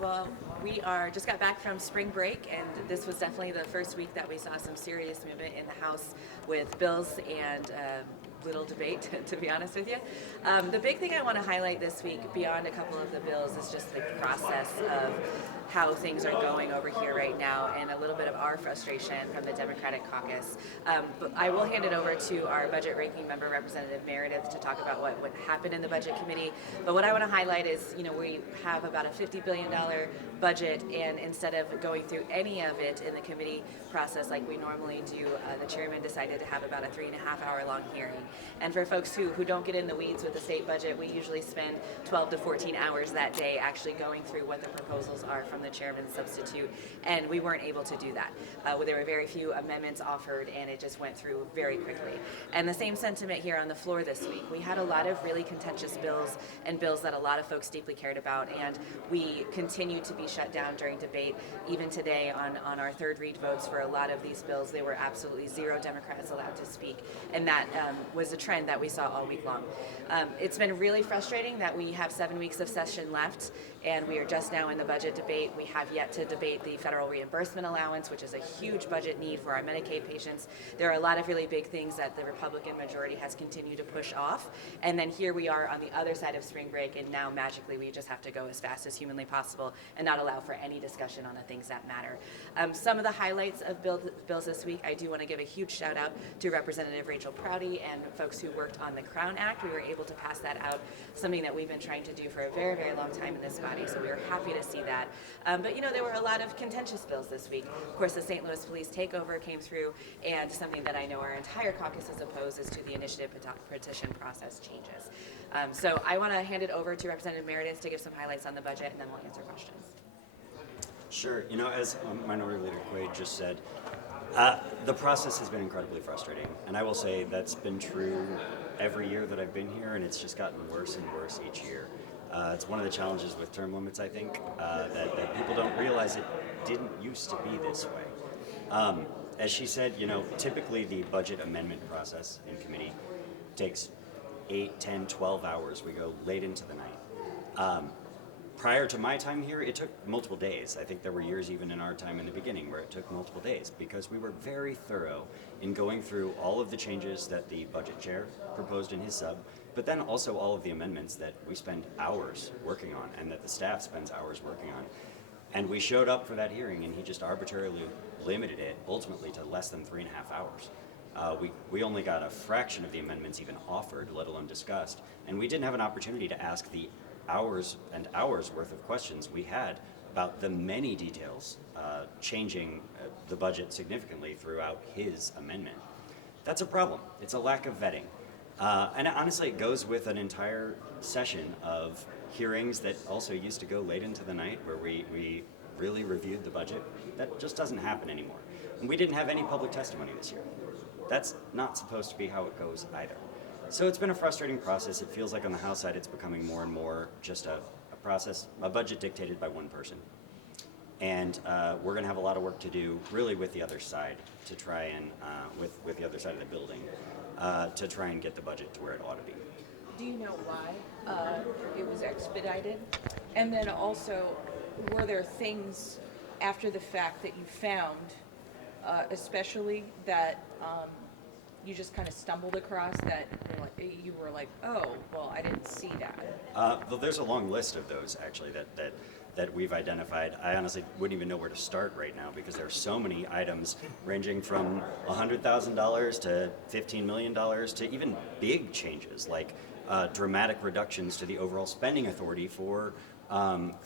Well, we are just got back from spring break, and this was definitely the first week that we saw some serious movement in the House with bills and little debate, to be honest with you. The big thing I want to highlight this week, beyond a couple of the bills, is just the process of how things are going over here right now, and a little bit of our frustration from the Democratic caucus. But I will hand it over to our budget ranking member, Representative Meredith, to talk about what happened in the budget committee. But what I want to highlight is, we have about a $50 billion budget, and instead of going through any of it in the committee process like we normally do, the chairman decided to have about a 3.5-hour long hearing. And for folks who don't get in the weeds with the state budget, we usually spend 12 to 14 hours that day actually going through what the proposals are from the chairman's substitute, and we weren't able to do that. There were very few amendments offered, and it just went through very quickly. And the same sentiment here on the floor this week. We had a lot of really contentious bills and bills that a lot of folks deeply cared about, and we continue to be shut down during debate. Even today on our third read votes for a lot of these bills, there were absolutely zero Democrats allowed to speak, and that was a trend that we saw all week long. It's been really frustrating that we have 7 weeks of session left, and we are just now in the budget debate. We have yet to debate the federal reimbursement allowance, which is a huge budget need for our Medicaid patients. There are a lot of really big things that the Republican majority has continued to push off, and then here we are on the other side of spring break, and now magically we just have to go as fast as humanly possible and not allow for any discussion on the things that matter. Some of the highlights of bills this week, I do want to give a huge shout out to Representative Rachel Prouty and folks who worked on the Crown Act. We were able to pass that out, something that we've been trying to do for a very, very long time in this body, so we were happy to see that. But there were a lot of contentious bills this week. Of course, the St. Louis police takeover came through, and something that I know our entire caucus is opposed is to the initiative petition process changes. So I want to hand it over to Representative Meredith to give some highlights on the budget, and then we'll answer questions. Sure. As Minority Leader Quaid just said, the process has been incredibly frustrating, and I will say that's been true every year that I've been here, and it's just gotten worse and worse each year. It's one of the challenges with term limits, I think, that people don't realize it didn't used to be this way. As she said, typically the budget amendment process in committee takes 8, 10, 12 hours. We go late into the night. Prior to my time here, it took multiple days. I think there were years even in our time in the beginning where it took multiple days because we were very thorough in going through all of the changes that the budget chair proposed in his sub, but then also all of the amendments that we spend hours working on and that the staff spends hours working on. And we showed up for that hearing, and he just arbitrarily limited it ultimately to less than 3.5 hours. We only got a fraction of the amendments even offered, let alone discussed, and we didn't have an opportunity to ask the hours and hours worth of questions we had about the many details changing the budget significantly throughout his amendment. That's a problem. It's a lack of vetting. And honestly, it goes with an entire session of hearings that also used to go late into the night where we really reviewed the budget. That just doesn't happen anymore. And we didn't have any public testimony this year. That's not supposed to be how it goes either. So it's been a frustrating process. It feels like on the House side it's becoming more and more just a process, a budget dictated by one person. And we're going to have a lot of work to do really with the other side to try and, with the other side of the building, to try and get the budget to where it ought to be. Do you know why it was expedited? And then also, were there things after the fact that you found, especially that you just kind of stumbled across that you were like, oh, well, I didn't see that? Well, there's a long list of those, actually, that we've identified. I honestly wouldn't even know where to start right now because there are so many items ranging from $100,000 to $15 million to even big changes like dramatic reductions to the overall spending authority for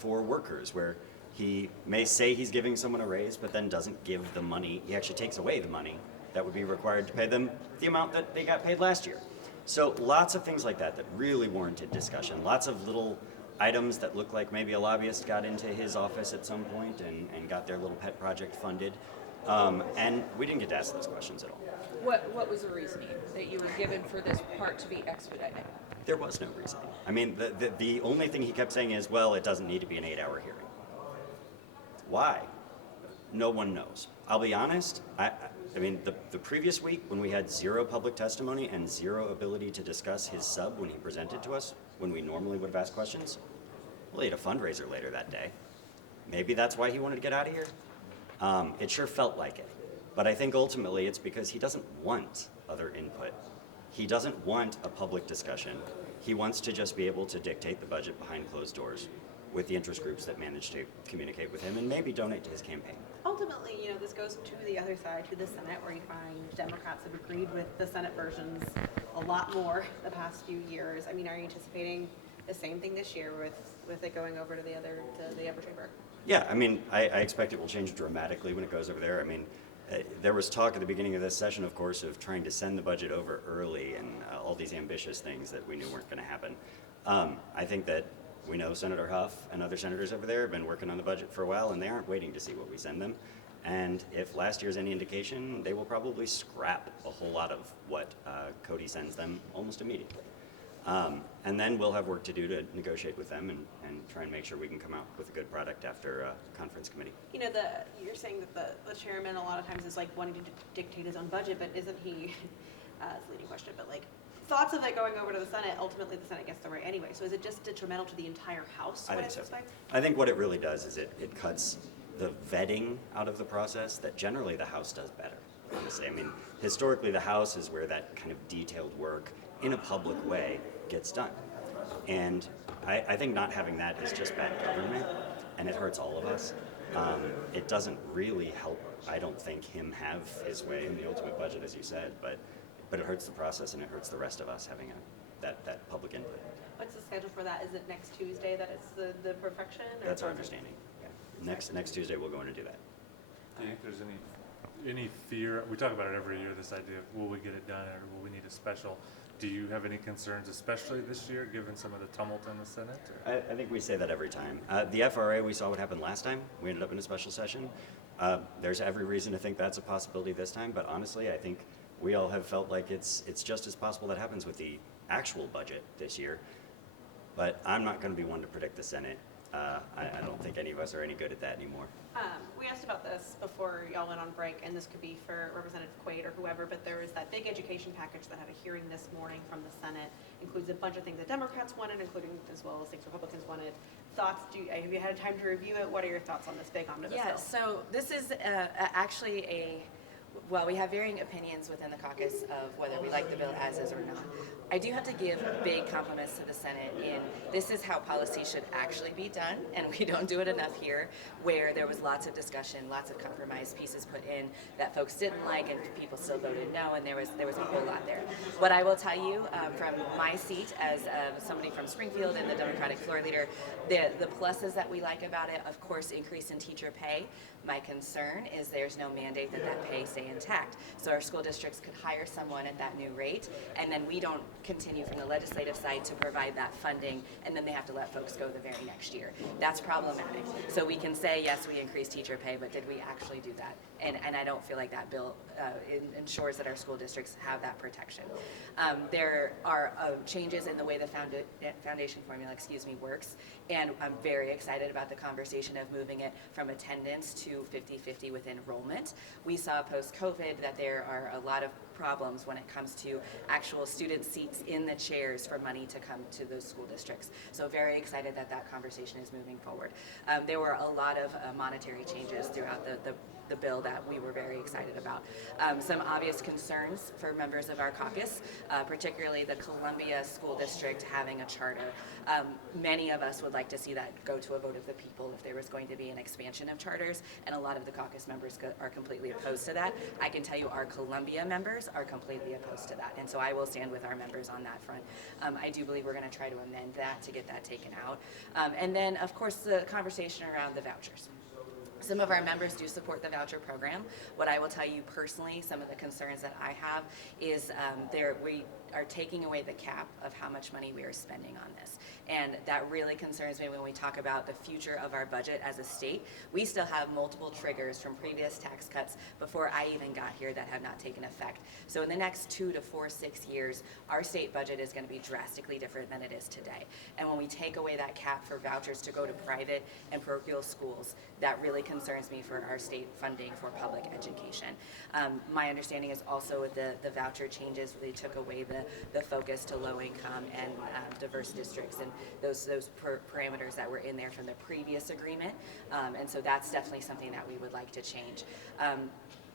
workers, where he may say he's giving someone a raise, but then doesn't give the money. He actually takes away the money that would be required to pay them the amount that they got paid last year. So lots of things like that really warranted discussion. Lots of little items that look like maybe a lobbyist got into his office at some point and got their little pet project funded. And we didn't get to ask those questions at all. What was the reasoning that you were given for this part to be expedited? There was no reasoning. I mean, the only thing he kept saying is, well, it doesn't need to be an 8-hour hearing. Why? No one knows. I'll be honest, I mean, the previous week when we had zero public testimony and zero ability to discuss his sub when he presented to us, when we normally would have asked questions, well, he had a fundraiser later that day. Maybe that's why he wanted to get out of here. It sure felt like it. But I think ultimately it's because he doesn't want other input. He doesn't want a public discussion. He wants to just be able to dictate the budget behind closed doors with the interest groups that manage to communicate with him and maybe donate to his campaign. Ultimately, this goes to the other side, to the Senate, where you find Democrats have agreed with the Senate versions a lot more the past few years. I mean, are you anticipating the same thing this year with it going over to the upper chamber? Yeah, I mean, I expect it will change dramatically when it goes over there. I mean, there was talk at the beginning of this session, of course, of trying to send the budget over early and all these ambitious things that we knew weren't going to happen. I think that we know Senator Huff and other senators over there have been working on the budget for a while, and they aren't waiting to see what we send them. And if last year's any indication, they will probably scrap a whole lot of what Cody sends them almost immediately. And then we'll have work to do to negotiate with them and try and make sure we can come out with a good product after conference committee. You're saying that the chairman a lot of times is like wanting to dictate his own budget, but isn't he? It's a leading question, but like thoughts of it going over to the Senate. Ultimately, the Senate gets the right anyway. So is it just detrimental to the entire House? I think so. I think what it really does is it cuts the vetting out of the process that generally the House does better. Honestly, I mean, historically the House is where that kind of detailed work in a public way gets done. And I think not having that is just bad government, and it hurts all of us. It doesn't really help, I don't think, him have his way in the ultimate budget, as you said, but it hurts the process and it hurts the rest of us having that public input. What's the schedule for that? Is it next Tuesday that it's the perfection? That's our understanding. Yeah. Next Tuesday we'll go in and do that. Do you think there's any fear? We talk about it every year, this idea of will we get it done or will we need a special? Do you have any concerns, especially this year, given some of the tumult in the Senate? I think we say that every time. The FRA, we saw what happened last time. We ended up in a special session. There's every reason to think that's a possibility this time, but honestly, I think we all have felt like it's just as possible that happens with the actual budget this year. But I'm not going to be one to predict the Senate. I don't think any of us are any good at that anymore. We asked about this before y'all went on break, and this could be for Representative Quaid or whoever, but there was that big education package that had a hearing this morning from the Senate. Includes a bunch of things that Democrats wanted, including as well as things Republicans wanted. Thoughts? Have you had time to review it? What are your thoughts on this big omnibus bill? Yeah, so this is actually well, we have varying opinions within the caucus of whether we like the bill as is or not. I do have to give big compliments to the Senate in this is how policy should actually be done, and we don't do it enough here, where there was lots of discussion, lots of compromise pieces put in that folks didn't like, and people still voted no, and there was a whole lot there. What I will tell you from my seat as somebody from Springfield and the Democratic floor leader, the pluses that we like about it, of course, increase in teacher pay. My concern is there's no mandate that pay stay intact. So our school districts could hire someone at that new rate, and then we don't continue from the legislative side to provide that funding, and then they have to let folks go the very next year. That's problematic. So we can say, yes, we increased teacher pay, but did we actually do that? And I don't feel like that bill ensures that our school districts have that protection. There are changes in the way the foundation formula, works, and I'm very excited about the conversation of moving it from attendance to 50-50 with enrollment. We saw post-COVID that there are a lot of problems when it comes to actual student seats in the chairs for money to come to those school districts. So very excited that that conversation is moving forward. There were a lot of monetary changes throughout the bill that we were very excited about. Some obvious concerns for members of our caucus, particularly the Columbia School District having a charter. Many of us would like to see that go to a vote of the people if there was going to be an expansion of charters, and a lot of the caucus members are completely opposed to that. I can tell you our Columbia members are completely opposed to that, and so I will stand with our members on that front. I do believe we're going to try to amend that to get that taken out. And then, of course, the conversation around the vouchers. Some of our members do support the voucher program. What I will tell you personally, some of the concerns that I have is we are taking away the cap of how much money we are spending on this. And that really concerns me when we talk about the future of our budget as a state. We still have multiple triggers from previous tax cuts before I even got here that have not taken effect. So in the next 2 to 4, 6 years, our state budget is going to be drastically different than it is today. And when we take away that cap for vouchers to go to private and parochial schools, that really concerns me for our state funding for public education. My understanding is also with the voucher changes, they took away the the focus to low income and diverse districts and those parameters that were in there from the previous agreement. And so that's definitely something that we would like to change.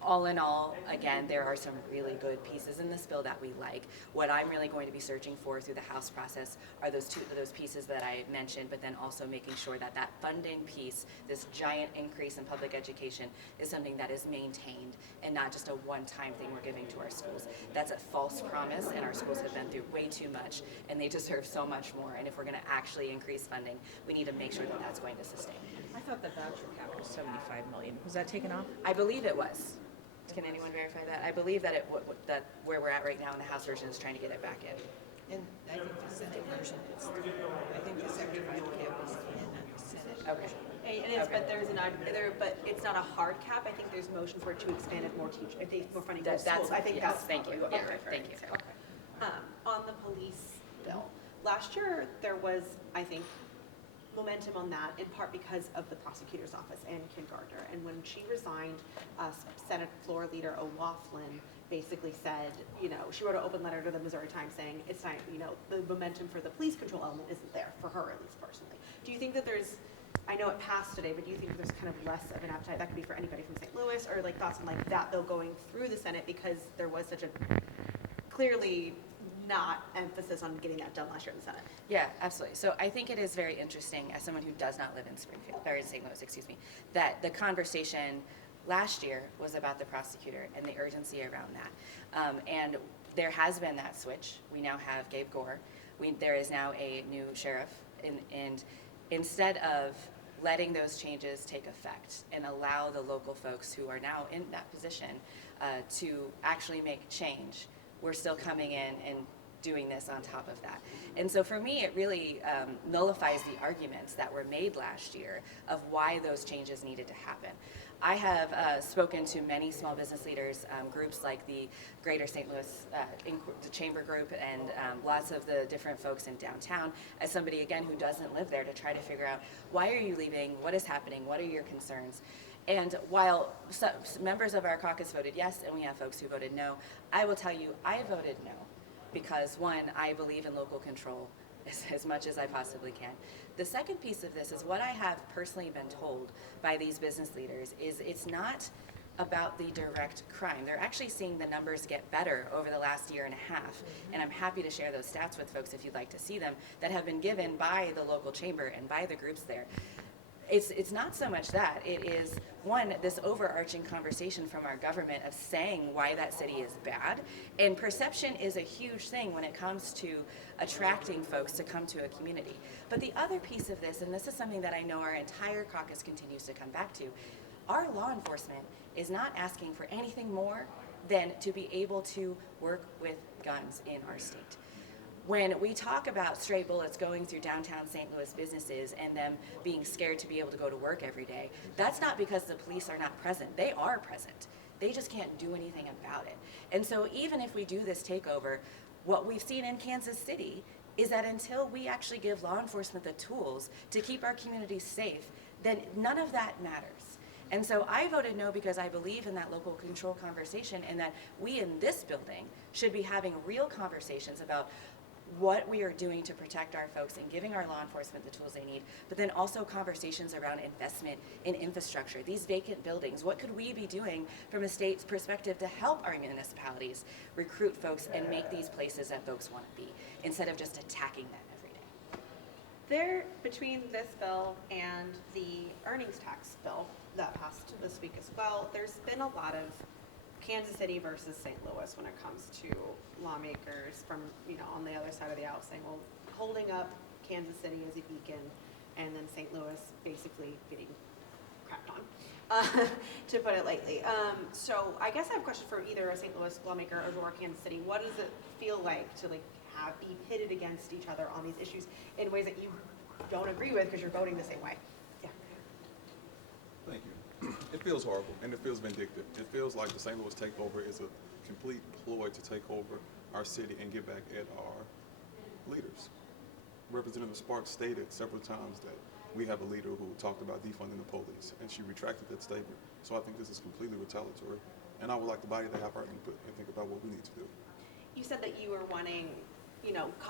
All in all, again, there are some really good pieces in this bill that we like. What I'm really going to be searching for through the House process are those pieces that I mentioned, but then also making sure that that funding piece, this giant increase in public education, is something that is maintained and not just a one-time thing we're giving to our schools. That's a false promise, and our schools have been through way too much, and they deserve so much more. And if we're going to actually increase funding, we need to make sure that that's going to sustain. I thought the voucher cap was 75 million. Was that taken off? I believe it was. Can anyone verify that? I believe that that where we're at right now in the House version is trying to get it back in. And I think the Senate version is, I think the 75 cap is in the Senate. Okay. And it's, Okay. but there's but it's not a hard cap. I think there's motion for it to expand if more more funding goes to That's schools. I think yes, that's thank you. probably Yeah, what- thank you. Okay. On the police bill, last year there was, I think, momentum on that in part because of the prosecutor's office and Kim Gardner. And when she resigned, Senate Floor Leader O'Laughlin basically said, she wrote an open letter to the Missouri Times saying it's not, the momentum for the police control element isn't there, for her at least personally. Do you think that there's, I know it passed today, but do you think there's kind of less of an appetite? That could be for anybody from St. Louis, or like thoughts on like that bill going through the Senate because there was such a clearly not emphasis on getting that done last year in the Senate? Yeah, absolutely. So I think it is very interesting, as someone who does not live in Springfield, or in St. Louis, excuse me, that the conversation last year was about the prosecutor and the urgency around that. And there has been that switch. We now have Gabe Gore. There is now a new sheriff, and instead of letting those changes take effect and allow the local folks who are now in that position to actually make change, we're still coming in and doing this on top of that. And so for me, it really nullifies the arguments that were made last year of why those changes needed to happen. I have spoken to many small business leaders, groups like the Greater St. Louis the Chamber Group, and lots of the different folks in downtown, as somebody, again, who doesn't live there, to try to figure out, why are you leaving? What is happening? What are your concerns? And while some members of our caucus voted yes, and we have folks who voted no, I will tell you, I voted no. Because one, I believe in local control as much as I possibly can. The second piece of this is what I have personally been told by these business leaders is it's not about the direct crime. They're actually seeing the numbers get better over the last year and a half. And I'm happy to share those stats with folks if you'd like to see them, that have been given by the local chamber and by the groups there. It's not so much that. It is, one, this overarching conversation from our government of saying why that city is bad. And perception is a huge thing when it comes to attracting folks to come to a community. But the other piece of this, and this is something that I know our entire caucus continues to come back to, our law enforcement is not asking for anything more than to be able to work with guns in our state. When we talk about stray bullets going through downtown St. Louis businesses and them being scared to be able to go to work every day, that's not because the police are not present. They are present. They just can't do anything about it. And so even if we do this takeover, what we've seen in Kansas City is that until we actually give law enforcement the tools to keep our communities safe, then none of that matters. And so I voted no because I believe in that local control conversation, and that we in this building should be having real conversations about what we are doing to protect our folks and giving our law enforcement the tools they need, but then also conversations around investment in infrastructure, these vacant buildings. What could we be doing from a state's perspective to help our municipalities recruit folks and make these places that folks want to be, instead of just attacking them every day? There, between this bill and the earnings tax bill that passed this week as well, there's been a lot of Kansas City versus St. Louis when it comes to lawmakers from, on the other side of the aisle saying, well, holding up Kansas City as a beacon, and then St. Louis basically getting crapped on, to put it lightly. So I guess I have a question for either a St. Louis lawmaker or Kansas City. What does it feel like to be pitted against each other on these issues in ways that you don't agree with because you're voting the same way? Yeah. Thank you. It feels horrible, and it feels vindictive. It feels like the St. Louis takeover is a complete ploy to take over our city and get back at our leaders. Representative Sparks stated several times that we have a leader who talked about defunding the police, and she retracted that statement. So I think this is completely retaliatory, and I would like the body to have our input and think about what we need to do. You said that you were wanting,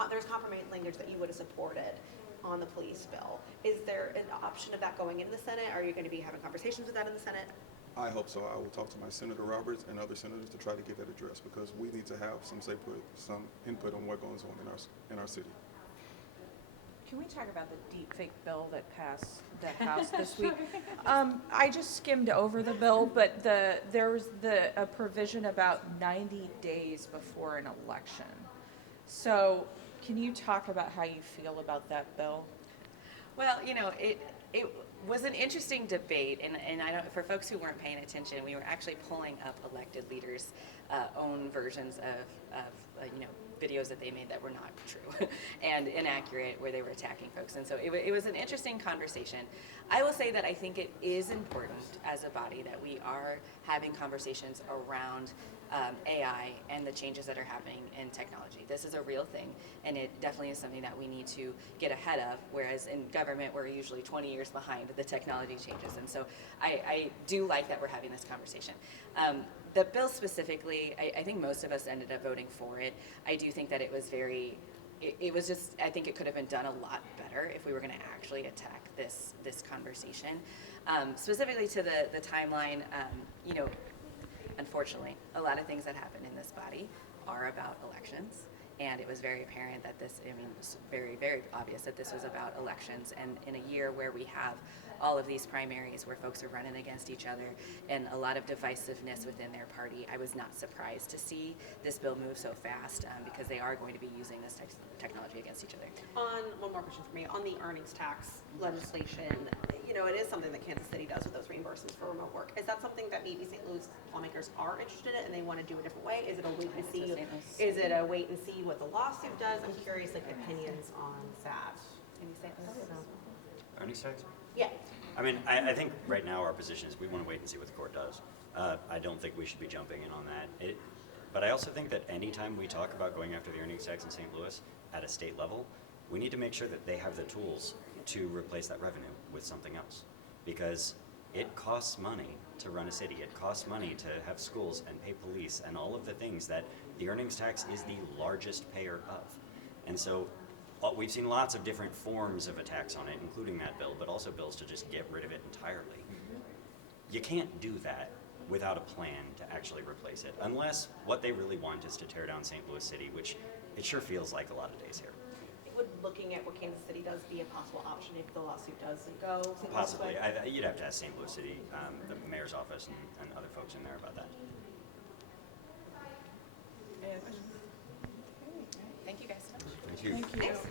there's compromise language that you would have supported on the police bill. Is there an option of that going into the Senate? Are you going to be having conversations with that in the Senate? I hope so. I will talk to my Senator Roberts and other senators to try to get that addressed because we need to have some input on what goes on in our city. Can we talk about the deep fake bill that passed the House this week? I just skimmed over the bill, but there was a provision about 90 days before an election. So can you talk about how you feel about that bill? Well, it was an interesting debate, and I don't, for folks who weren't paying attention, we were actually pulling up elected leaders' own versions of videos that they made that were not true and inaccurate, where they were attacking folks. And so it was an interesting conversation. I will say that I think it is important as a body that we are having conversations around AI and the changes that are happening in technology. This is a real thing, and it definitely is something that we need to get ahead of, whereas in government, we're usually 20 years behind the technology changes. And so I do like that we're having this conversation. The bill specifically, I think most of us ended up voting for it. I do think that it was I think it could have been done a lot better if we were going to actually attack this conversation. Specifically to the timeline, unfortunately, a lot of things that happen in this body are about elections. And it was very apparent that it was very, very obvious that this was about elections. And in a year where we have all of these primaries where folks are running against each other and a lot of divisiveness within their party, I was not surprised to see this bill move so fast because they are going to be using this technology against each other. One more question for me. On the earnings tax legislation, it is something that Kansas City does with those reimbursements for remote work. Is that something that maybe St. Louis lawmakers are interested in and they want to do a different way? Is it a wait and see? Is it a wait and see what the lawsuit does? I'm curious, opinions on that. Can you say this? Earnings tax? Yeah. I think right now our position is we want to wait and see what the court does. I don't think we should be jumping in on that. But I also think that anytime we talk about going after the earnings tax in St. Louis at a state level, we need to make sure that they have the tools to replace that revenue with something else. Because it costs money to run a city. It costs money to have schools and pay police and all of the things that the earnings tax is the largest payer of. And so we've seen lots of different forms of attacks on it, including that bill, but also bills to just get rid of it entirely. You can't do that without a plan to actually replace it, unless what they really want is to tear down St. Louis City, which it sure feels like a lot of days here. Would looking at what Kansas City does be a possible option if the lawsuit doesn't go St. Louis Possibly. way? You'd have to ask St. Louis City, the mayor's office, and other folks in there about that. Any other questions? Thank you guys so much. Thank you. Thank you. Thanks.